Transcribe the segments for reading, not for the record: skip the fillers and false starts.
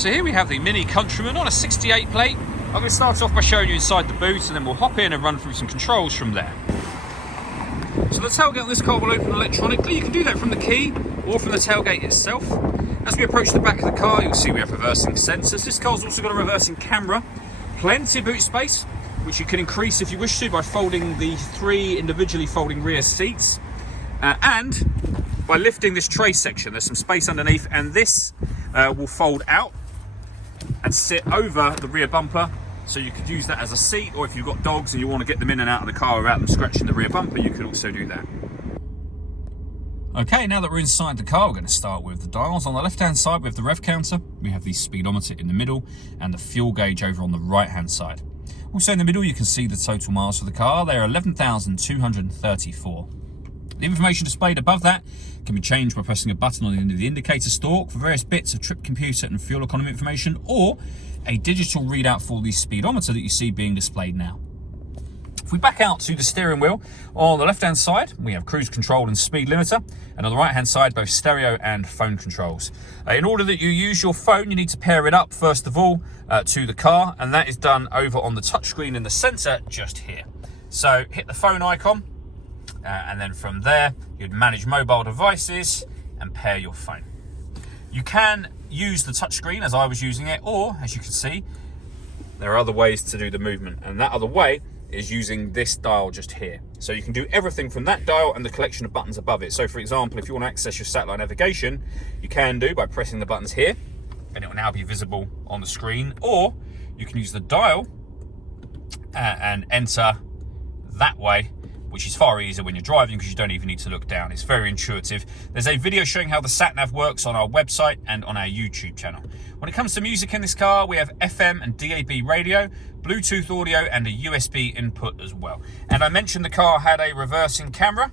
So here we have the Mini Countryman on a 68 plate. I'm going to start off by showing you inside the boot, and then we'll hop in and run through some controls from there. So the tailgate on this car will open electronically. You can do that from the key or from the tailgate itself. As we approach the back of the car, you'll see we have reversing sensors. This car's also got a reversing camera, plenty of boot space, which you can increase if you wish to by folding the 3 individually folding rear seats, and by lifting this tray section. There's some space underneath, and this will fold out and sit over the rear bumper, so you could use that as a seat, or if you've got dogs and you want to get them in and out of the car without them scratching the rear bumper, you could also do that. Okay, now that we're inside the car, we're going to start with the dials. On the left-hand side, we have the rev counter, we have the speedometer in the middle, and the fuel gauge over on the right-hand side. Also in the middle, you can see the total miles for the car. They are 11,234. The information displayed above that can be changed by pressing a button on the end of the indicator stalk for various bits of trip computer and fuel economy information, or a digital readout for the speedometer that you see being displayed now. If we back out to the steering wheel, on the left-hand side, we have cruise control and speed limiter, and on the right-hand side, both stereo and phone controls. In order that you use your phone, you need to pair it up, first of all, to the car, and that is done over on the touchscreen in the center just here. So hit the phone icon, and then from there, you'd manage mobile devices and pair your phone. You can use the touchscreen as I was using it, or as you can see, there are other ways to do the movement, and that other way is using this dial just here. So you can do everything from that dial and the collection of buttons above it. So for example, if you want to access your satellite navigation, you can do by pressing the buttons here, and it will now be visible on the screen, or you can use the dial and enter that way, which is far easier when you're driving because you don't even need to look down. It's very intuitive. There's a video showing how the sat-nav works on our website and on our YouTube channel. When it comes to music in this car, we have FM and DAB radio, Bluetooth audio, and a USB input as well. And I mentioned the car had a reversing camera.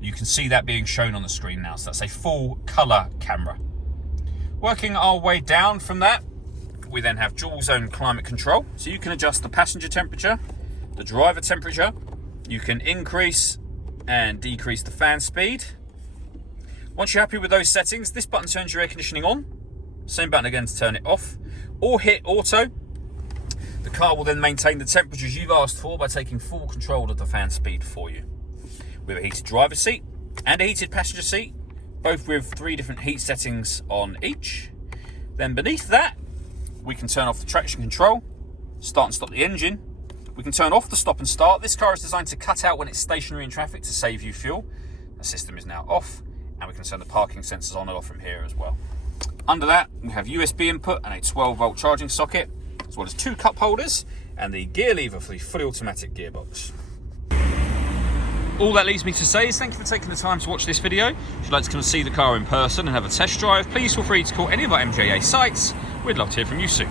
You can see that being shown on the screen now. So that's a full color camera. Working our way down from that, we then have dual zone climate control. So you can adjust the passenger temperature, the driver temperature. You can increase and decrease the fan speed. Once you're happy with those settings, this button turns your air conditioning on. Same button again to turn it off. Or hit auto. The car will then maintain the temperatures you've asked for by taking full control of the fan speed for you. We have a heated driver's seat and a heated passenger seat, both with 3 different heat settings on each. Then beneath that, we can turn off the traction control, start and stop the engine. We can turn off the stop and start. This car is designed to cut out when it's stationary in traffic to save you fuel. The system is now off, and we can turn the parking sensors on and off from here as well. Under that, we have USB input and a 12-volt charging socket, as well as 2 cup holders and the gear lever for the fully automatic gearbox. All that leaves me to say is thank you for taking the time to watch this video. If you'd like to come and see the car in person and have a test drive, please feel free to call any of our MJA sites. We'd love to hear from you soon.